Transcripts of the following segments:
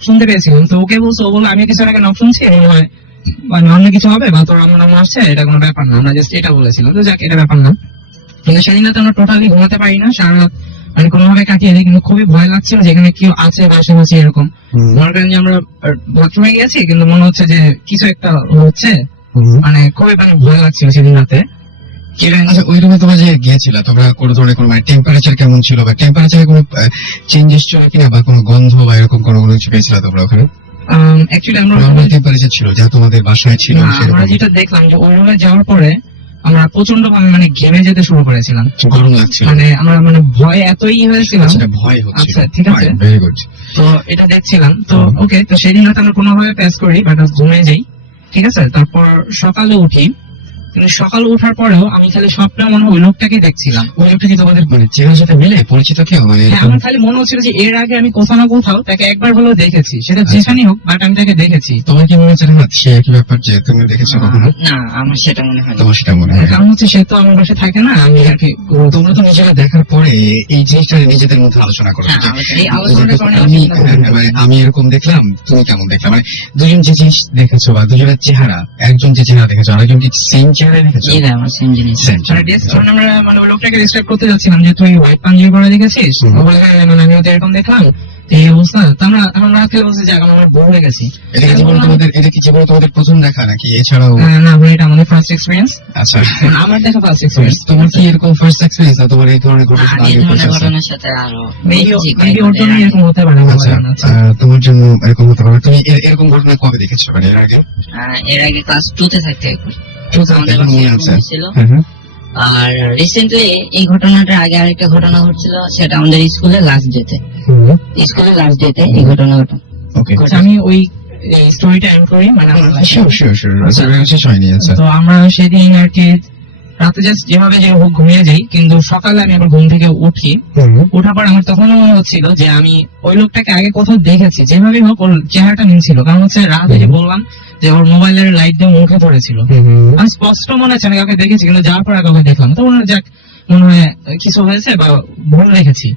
Knock শুনতে পেয়েছিলাম, তো ওকে বলছো, ও বললো আমি কিছু আগে নক শুনছি, মনে হয় মানে অন্য কিছু হবে বা তোর আমার নাম আসছে, এটা কোনো ব্যাপার না, আমরা জাস্ট এটা বলেছিলাম, তো যাক এটা ব্যাপার না। কিন্তু সেদিন রাতে আমরা টোটালি ঘুমাতে পারি না, সারা রাত মানে কোনোভাবে কাটিয়ে দিই, কিন্তু খুবই ভয় লাগছিল যেখানে কেউ আছে বা আশেপাশে এরকম। মনে করেন যে আমরা বাথরুমে গেছি কিন্তু মনে হচ্ছে যে কিছু একটা হচ্ছে, মানে খুবই মানে ভয় লাগছিল সেদিন রাতে। আচ্ছা, ওই রুমে তোমরা যে গিয়েছিল, তোমরা কোনো ধরনের কোনো মানে টেম্পারেচার কেমন ছিল বা টেম্পারেচারে কোনো চেঞ্জেস ছিল কিনা, বা কোনো গন্ধ বা এরকম কোনো কিছু পেয়েছিল তোমরা ওখানে? অ্যাকচুয়ালি আমরা নরমাল টেম্পারেচার ছিল যা তোমাদের বাসায় ছিল আমরা যেটা দেখলাম যে ওই রুমে যাওয়ার পরে আমরা প্রচন্ড ভাবে মানে ঘেমে যেতে শুরু করেছিলাম, গরম লাগছিল, মানে আমরা মানে ভয় এতই হয়েছিলাম। সেটা ভয় হচ্ছিল। আচ্ছা ঠিক আছে, ভেরি গুড। তো এটা দেখছিলাম, তো ওকে, তো সেদিন রাতে আমরা কোনোভাবে প্যাস করি বাট ঘুমিয়ে যাই, ঠিক আছে। তারপর সকালে উঠি, কিন্তু সকালে ওঠার পরেও আমি খালি স্বপ্নে মনে হয় ওই লোকটাকে দেখছিলাম। ওই লোকটা কি তোমাদের মানে চেহারার সাথে মিলে পরিচিত কেউ? মানে হ্যাঁ, আমার খালি মনে হচ্ছিল যে এর আগে আমি কোথাও না কোথাও তাকে একবার হলেও দেখেছি, সেটা যেখানেই হোক, বাট আমি তাকে দেখেছি। তোমার কি মনে হচ্ছে না সে একই ব্যাপার যে তুমি দেখেছো কখনো? না, আমার সেটা মনে হয়, তোমার সেটা মনে হয়? কারণ হচ্ছে সে তো আমার বাসায় থাকে না, আমি আর কি। তোমরা তো নিজেরা দেখার পরে এই জিনিসটা নিজেদের মধ্যে আলোচনা করো, এই আলোচনাটা কারণে মানে আমি এরকম দেখলাম, তুমি কেমন দেখলাম, মানে দুজন যে জিনিস দেখেছো বা দুজনের চেহারা, একজন যে চেহারা দেখেছো আরেকজন কি সেম চেহারা দেখেছো? আমার সেম জিনিস। Same চেহারা। আমরা মানে ওই লোকটাকে ডিসক্রাইব করতে যাচ্ছিলাম যে তুই হোয়াইট পাঞ্জাবি পরে দেখেছিস, ও বলে হ্যাঁ, মানে আমিও তো এরকম দেখলাম, এই অবস্থা। তো আমরা রাতে বলছি যে আমরা বউ হয়ে গেছি। এটা কি জীবনে তোমাদের প্রথম দেখা নাকি এছাড়াও? না ভাই, এটা আমাদের ফার্স্ট এক্সপিরিয়েন্স। আচ্ছা, আমার দেখা ফার্স্ট এক্সপিরিয়েন্স। তোমার কি এরকম ফার্স্ট এক্সপিরিয়েন্স না তোমার এই ধরনের ঘটনা আগে ঘটেছে? সাথে আরো মেবি ওর জন্য এরকম হতে পারে। আচ্ছা, তোমার জন্য এরকম হতে পারে। তুমি এরকম ঘটনা কবে দেখেছো, মানে এর আগে ক্লাস 2 তে থাকতে মনে আছে? ছিল। আর রিসেন্টলি এই ঘটনাটার আগে আরেকটা ঘটনা ঘটছিল, সেটা আমাদের স্কুলের লাস্ট ডেতে এই ঘটনা ঘটে। ওকে, আমি ওই স্টোরিটা এন্ড করি, মানে শেষ হয়নি। আচ্ছা, তো আমরা সেদিন আর কি রাতে জাস্ট যেভাবে যে হোক ঘুমিয়ে যাই, কিন্তু সকালে আমি আবার ঘুম থেকে উঠি। ওঠার পর আমার তখনও মনে হচ্ছিল যে আমি ওই লোকটাকে আগে কোথাও দেখেছি, যেভাবে হোক ওর চেহারাটা মিলছিল। কারণ হচ্ছে রাতে যে বললাম যে ওর মোবাইলের লাইট দিয়ে মুখে পড়েছিল, আমি স্পষ্ট মনে হচ্ছে আমি কাউকে দেখেছি, কিন্তু যাওয়ার পর কাউকে দেখলাম, তো যাক মনে হয় কিছু হয়েছে বা ভুল দেখেছি,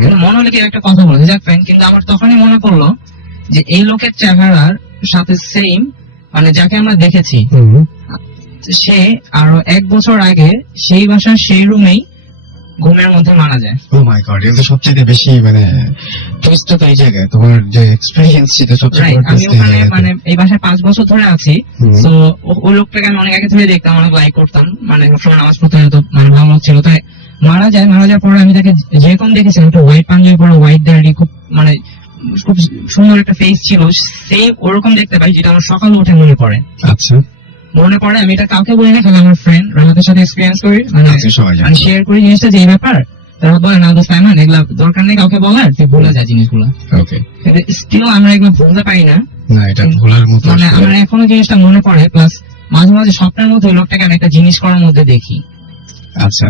কিন্তু মনে হলো কি একটা কথা বলেছে, যাক ফ্রেন্ড। কিন্তু আমার তখনই মনে পড়লো যে এই লোকের চেহারার সাথে সেম, মানে যাকে আমরা দেখেছি, সে আরো 1 বছর আগে সেই বাসার সেই রুমেই ঘুমের মধ্যে মারা যায়। ও মাই গড, এটা সবচেয়ে বেশি মানে টুইস্টটা তো এই জায়গায়, তোমার যে এক্সপেরিয়েন্স সেটা সবচেয়ে বড় আমি টুইস্ট। ওখানে মানে এই বাসায় 5 বছর ধরে আছি, তো ওই লোকটাকে আমি অনেক আগে ধরে দেখতাম, অনেক লাইক করতাম, মানে সবসময় নামাজ পড়তে যেত, মানে ভালো ছিল। তাই মারা যাওয়ার পরে আমি তাকে যেরকম দেখেছিলাম, একটা হোয়াইট পাঞ্জাবি পরে, হোয়াইট দাড়ি, খুব মানে খুব সুন্দর একটা ফেস ছিল, সেম ওরকম দেখতে পাই, যেটা আমার সকালে উঠে মনে পড়ে। আচ্ছা, মনে পড়ে, আমি এটা কাউকে বলি না, খালি আমার ফ্রেন্ড রাহাতের সাথে এক্সপিরিয়েন্স করি, মানে শেয়ার করি জিনিসটা, যে এই ব্যাপার। তারা বলে না দোস্ত সাইমন, এগুলা দরকার নেই কাউকে বলার, তুই ভুলে যায় জিনিসগুলো। ওকে, কিন্তু স্টিল আমরা এগুলো ভুলতে পারি না, না এটা ভোলার মতো, মানে আমার এখনো জিনিসটা মনে পড়ে। প্লাস মাঝে মাঝে স্বপ্নের মধ্যে ওই লোকটাকে আমি একটা জিনিস করার মধ্যে দেখি। আচ্ছা,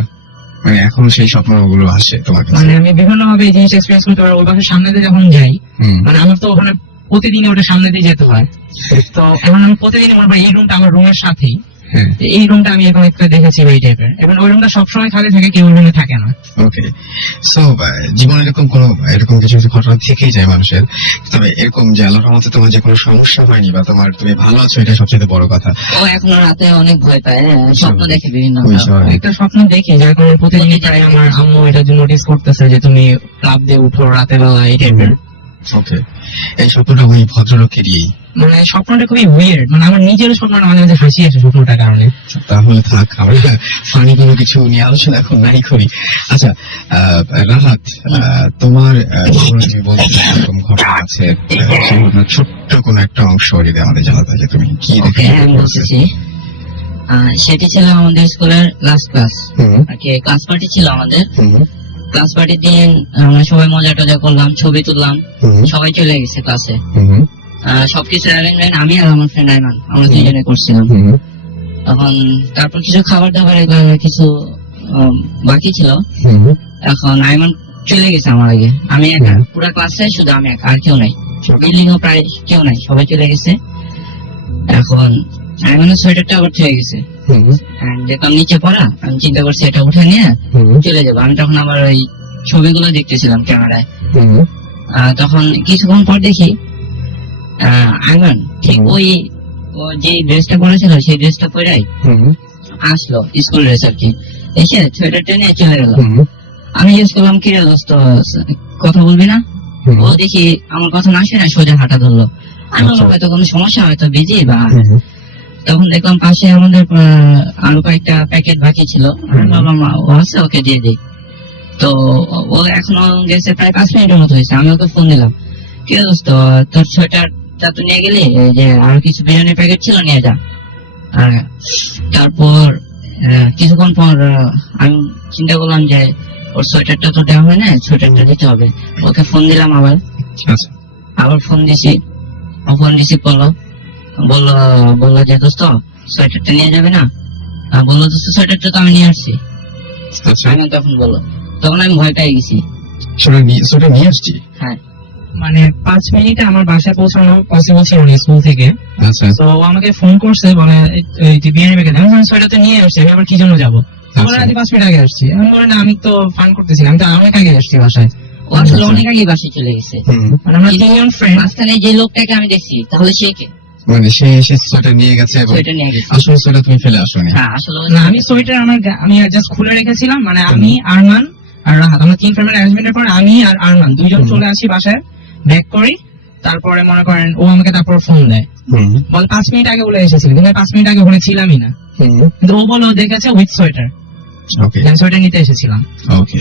মানে এখনো সেই স্বপ্নগুলো আসে তোমার কাছে? মানে আমি বিভিন্ন ভাবে এই জিনিস এক্সপিরিয়েন্স করতে পারি। ওই বাসার সামনে দিয়ে যখন যাই, মানে আমার তো ওখানে প্রতিদিনই ওটা সামনে দিয়ে যেতে হয়, তো এখন আমি প্রতিদিনই মনে করি এই রুমটা আমার রুমের সাথেই, এই রুমটা আমি এখন একটা দেখেছি এই টাইপের, এবং ওই রুমটা সবসময় খালি থাকে, কেউ রুমে থাকে না। ওকে, সো জীবনে এরকম কিছু ঘটনা থেকেই যায় মানুষের, তবে এরকম যে আল্লাহর রহমতে তোমার যে কোনো সমস্যা হয়নি বা তুমি ভালো আছো, এটা সবচেয়ে বড় কথা। ও এখনো রাতে অনেক ভয় পায়, স্বপ্ন দেখে বিভিন্ন একটা স্বপ্ন দেখি, যার কারণে প্রতিদিনই প্রায় আমার আম্মু এটা নোটিস করতেছে যে তুমি ক্লাব দিয়ে উঠো রাতে বেলা, এই টাইপের। ওকে, এই স্বপ্নটা ওই ভদ্রলোককে দিয়েই, মানে স্বপ্নটা খুবই উইয়ার্ড, মানে আমার নিজের স্বপ্নটা মাঝে মাঝে হাসি আসে স্বপ্নটার কারণে। তাহলে থাক, আমরা ফানি কোনো কিছু নিয়ে আলোচনা এখন নাই করি। আচ্ছা রাহাত, তোমার তুমি বলছো এরকম ঘটনা আছে, সেই ঘটনার ছোট্ট কোনো একটা অংশ যদি আমাদের জানাতে, যে তুমি কি দেখে? বলতেছি, সেটি ছিল আমাদের স্কুলের লাস্ট ক্লাস, ক্লাস পার্টি ছিল আমাদের। ক্লাস পার্টির দিন আমরা সবাই মজা টজা করলাম, ছবি তুললাম, সবাই চলে গেছে ক্লাসে। সবকিছু অ্যারেঞ্জমেন্ট আমি আর আমার ফ্রেন্ড আইমান, আমরা দুজনে করছিলাম। তখন তারপর কিছু খাবার দাবার কিছু বাকি ছিল। এখন আইমান চলে গেছে আমার আগে, আমি একা, পুরো ক্লাসে শুধু আমি একা, আর কেউ নাই, বিল্ডিং ও প্রায় কেউ নাই, সবাই চলে গেছে। এখন আইমানের সোয়েটারটা আবার হয়ে গেছে, দেখলাম নিচে পড়া, আমি চিন্তা করছি এটা উঠে নিয়ে চলে যাবো। আমি তখন আবার ওই ছবিগুলো দেখতেছিলাম ক্যামেরায়। তখন কিছুক্ষণ পর দেখি আইমান ঠিক হুম। ওই ও যে ড্রেসটা পরেছিল সেই ড্রেসটা পরেই আসলো স্কুল ড্রেস আর কি, এসে সোয়েটারটা নিয়ে চলে গেল। আমি জিজ্ঞেস করলাম কি রে দোস্ত, কথা বলবি না? ও দেখি আমার কথা না শুনে সোজা হাঁটা ধরলো। আমি বললাম আচ্ছা। হয়তো কোনো সমস্যা, হয়তো বিজি বা। তখন দেখলাম পাশে আমাদের আরো কয়েকটা প্যাকেট বাকি ছিল, আমি ভাবলাম ও আছে, ওকে দিয়ে দিই। তো ও এখনো গেছে প্রায় 5 মিনিটের মতো হয়েছে। আমি ওকে ফোন দিলাম, কি রে দোস্ত তোর সোয়েটারটা তো নিয়ে গেলি, এই যে আরো কিছু বিরিয়ানির প্যাকেট ছিল নিয়ে যা। তারপর কিছুক্ষণ পর আমি চিন্তা করলাম যে ওর সোয়েটারটা তো দেওয়া হয় না, সোয়েটারটা দিতে হবে। ওকে ফোন দিলাম আবার, আচ্ছা। আবার ফোন দিছি, ও ফোন রিসিভ করলো, বললো যে দোস্ত সোয়েটারটা নিয়ে যাবে না? বললো দোস্ত সোয়েটারটা তো আমি নিয়ে আসছি। আচ্ছা, আমি তখন বললো, তখন আমি ভয় পেয়ে গেছি। সেটা নিয়ে আসছি। হ্যাঁ, মানে 5 মিনিটে আমার বাসায় পৌঁছানো পসিবল ছিল না স্কুল থেকে। আচ্ছা, তো ও আমাকে ফোন করছে, বলে এই যে বিরিয়ানি প্যাকেট, আমি সোয়েটার তো নিয়ে আসছি, আমি আবার কি জন্য যাবো? বলে আচ্ছা। আজ 5 মিনিট আগে আসছি। আমি বলি না, আমি তো ফান করতেছিলাম, আমি তো অনেক আগে আসছি বাসায়। ও আসলে আচ্ছা। অনেক আগে বাসে চলে গেছে। মানে আমরা 3জন ফ্রেন্ড। মাঝখানে যে লোকটাকে আমি দেখছি, তাহলে সে কে? মানে সে এসে সোয়েটার নিয়ে গেছে এবং সোয়েটার নিয়ে গেছে। আসলে সোয়েটার তুমি ফেলে আসোনি। হ্যাঁ, আসলে না, আমি সোয়েটার আমি জাস্ট খুলে রেখেছিলাম। মানে আমি, আরমান আর রাহাত, আমরা 3 ফ্রেন্ডের অ্যারেঞ্জমেন্টের পর আমি আর আরমান 2জন চলে আসি বাসায়, ব্যাক করি। তারপরে মনে করেন ও আমাকে তারপর ফোন দেয়, বলে 5 মিনিট আগে বলে এসেছিল, কিন্তু 5 মিনিট আগে ওখানে ছিলামই না। কিন্তু ও বলে ও দেখেছে উইথ সোয়েটার, ওকে, আমি সোয়েটার নিতে এসেছিলাম। ওকে।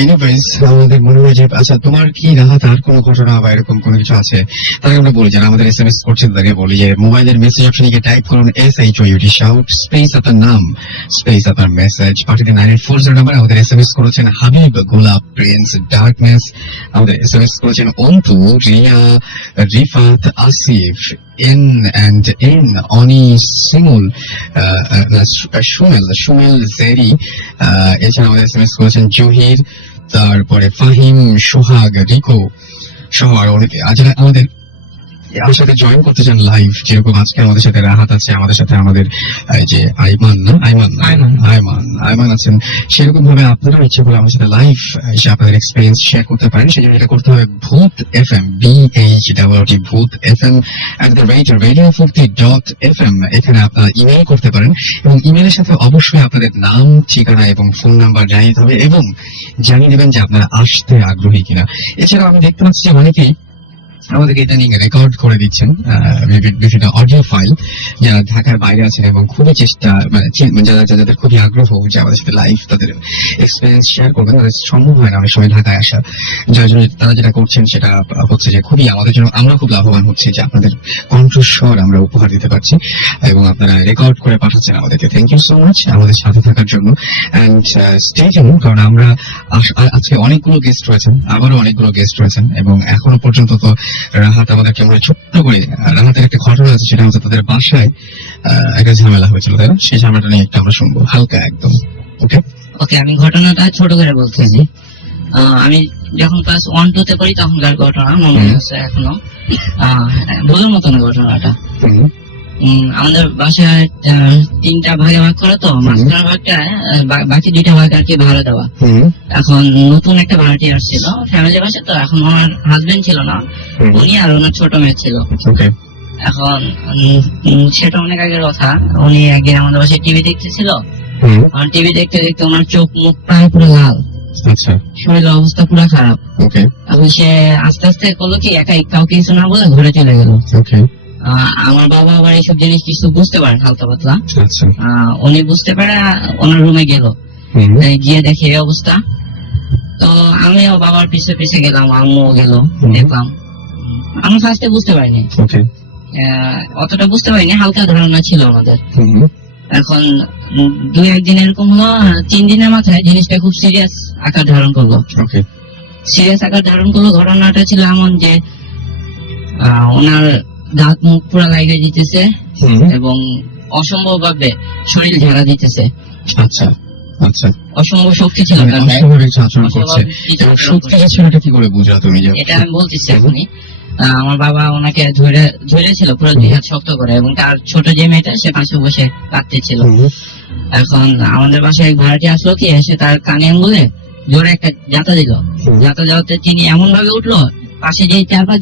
এনিওয়েজ, আমাদের মনে হয় যে আচ্ছা, তোমার কি রাহাত আর কোনো ঘটনা বা এরকম কোনো কিছু আছে? তাহলে আমরা বলি, যারা আমাদের এসএমএস করছেন তাদেরকে বলি যে মোবাইলের মেসেজ অপশনে গিয়ে টাইপ করুন SHOUT, শাউট, স্পেস আপনার নাম, স্পেস আপনার মেসেজ, পাঠিয়ে 9840 নাম্বার। আমাদের এসএমএস করেছেন হাবিব, গোলাপ, প্রিন্স, ডার্কনেস। আমাদের এসএমএস করেছেন অন্তু, রিয়া, রিফাত, আসিফ, এন অনি, সিমুল, সুমেল জেরি। এছাড়া আমাদের এসএমএস করেছেন জহির, তারপরে ফাহিম, সোহাগ, রিকো সহ আরো অনেকে। যারা আমাদের আমার সাথে জয়েন করতে চান লাইভ, যেরকম আজকে আমাদের সাথে রাহাত আছে, আমাদের সাথে আমাদের এই যে আইমান আছেন, সেরকম ভাবে আপনারা ইচ্ছে করে আমাদের সাথে লাইভ এসে আপনাদের এক্সপিরিয়েন্স শেয়ার করতে পারেন। সেজন্য এটা করতে হবে ভূত FM, BHOOT, ভূত FM @radiofurti.fm। এখানে আপনারা ইমেল করতে পারেন এবং ইমেলের সাথে অবশ্যই আপনাদের নাম, ঠিকানা এবং ফোন নাম্বার জানিয়ে দিতে হবে এবং জানিয়ে দেবেন যে আপনারা আসতে আগ্রহী কিনা। এছাড়া আমি দেখতে পাচ্ছি যে অনেকেই আমাদেরকে ইদানিং রেকর্ড করে দিচ্ছেন বিভিন্ন অডিও ফাইল, যারা ঢাকার বাইরে আছেন এবং খুবই চেষ্টা যাদের খুবই আগ্রহ যে আমাদের সাথে লাইভ তাদের এক্সপিরিয়েন্স শেয়ার করবেন, তাদের সম্ভব হয় না অনেক সময় ঢাকায় আসা। যার জন্য তারা যেটা করছেন সেটা হচ্ছে যে খুবই আমাদের জন্য, আমরা খুব লাভবান হচ্ছি যে আপনাদের কণ্ঠস্বর আমরা উপহার দিতে পারছি এবং আপনারা রেকর্ড করে পাঠাচ্ছেন আমাদেরকে। থ্যাংক ইউ সো মাচ আমাদের সাথে থাকার জন্য। অ্যান্ড স্টে টিউন, কারণ আমরা আজকে অনেকগুলো গেস্ট রয়েছেন, আবারও অনেকগুলো গেস্ট রয়েছেন এবং এখনো পর্যন্ত তো রাহাত আমাদেরকে আমরা ছোট্ট করে, রাহাতের একটা ঘটনা আছে, সেটা হচ্ছে তাদের বাসায় একটা ঝামেলা হয়েছিল, তাই না? সেই ঝামেলাটা নিয়ে একটু আমরা শুনবো হালকা একদম। ওকে, ওকে, আমি ঘটনাটা ছোট করে বলতেছি। আমি যখন ক্লাস 1-2 তে পড়ি তখনকার ঘটনা মনে আছে এখনো। ভুলের মতো না ঘটনাটা। আমাদের বাসায় 3টা ভাগে ভাগ করা, তো মাঝখানের ভাগটা বাকি 2টা ভাগ আর কি ভাড়া দেওয়া। এখন নতুন একটা ভাড়াটি আসছিল ফ্যামিলি বাসা, তো এখন ওনার হাজবেন্ড ছিল না, উনি আর ওনার ছোট মেয়ে ছিল। এখন সেটা অনেক আগের কথা। উনি একদিন আমাদের বাসায় টিভি দেখতেছিল, টিভি দেখতে দেখতে ওনার চোখ মুখ প্রায় পুরো লাল, আচ্ছা, শরীরের অবস্থা পুরো খারাপ। ওকে, এখন সে আস্তে আস্তে করলো কি, একাই কাউকে কিছু না বলে ঘরে চলে গেল। ওকে, আমার বাবা আবার এইসব জিনিস কিছু বুঝতে পারেন হালকা পাতলা। আচ্ছা, উনি বুঝতে পারে ওনার রুমে গেল, গিয়ে দেখে এই অবস্থা। তো আমিও বাবার পিছে পিছে গেলাম, আম্মুও গেল, দেখলাম। আমি ফার্স্টে বুঝতে পারিনি, ওকে, অতটা বুঝতে পারিনি, হালকা ধারণা ছিল আমাদের। এখন 2-1 দিন এরকম হলো, 3 দিনের মাথায় জিনিসটা খুব সিরিয়াস আকার ধারণ করলো। ওকে, সিরিয়াস আকার ধারণ করলো। ঘটনাটা ছিল এমন যে ওনার দাঁত মুখ পুরো লাইগে দিতেছে এবং অসম্ভব ভাবে শরীর ঝাড়া দিতেছে। আচ্ছা, আচ্ছা, অসম্ভব শক্তি ছিল তার গায়ে। অস্বাভাবিক আচরণ করছে। সত্যি ছেলেটা কি করে বুঝলা তুমি? এটা আমি বলতেছি এখনই। আমার বাবা ওনাকে ধরেছিল পুরো 2 হাত শক্ত করে, এবং তার ছোট যে মেয়েটা সে পাশে বসে কাঁদতেছিল। এখন আমাদের বাসায় এক ভাড়াটি আসলো, কি এসে তার কানে আঙ্গুলে জোরে একটা জাতা দিল। জাতা যাওয়াতে তিনি এমন ভাবে উঠলো, পাশে যে 4-5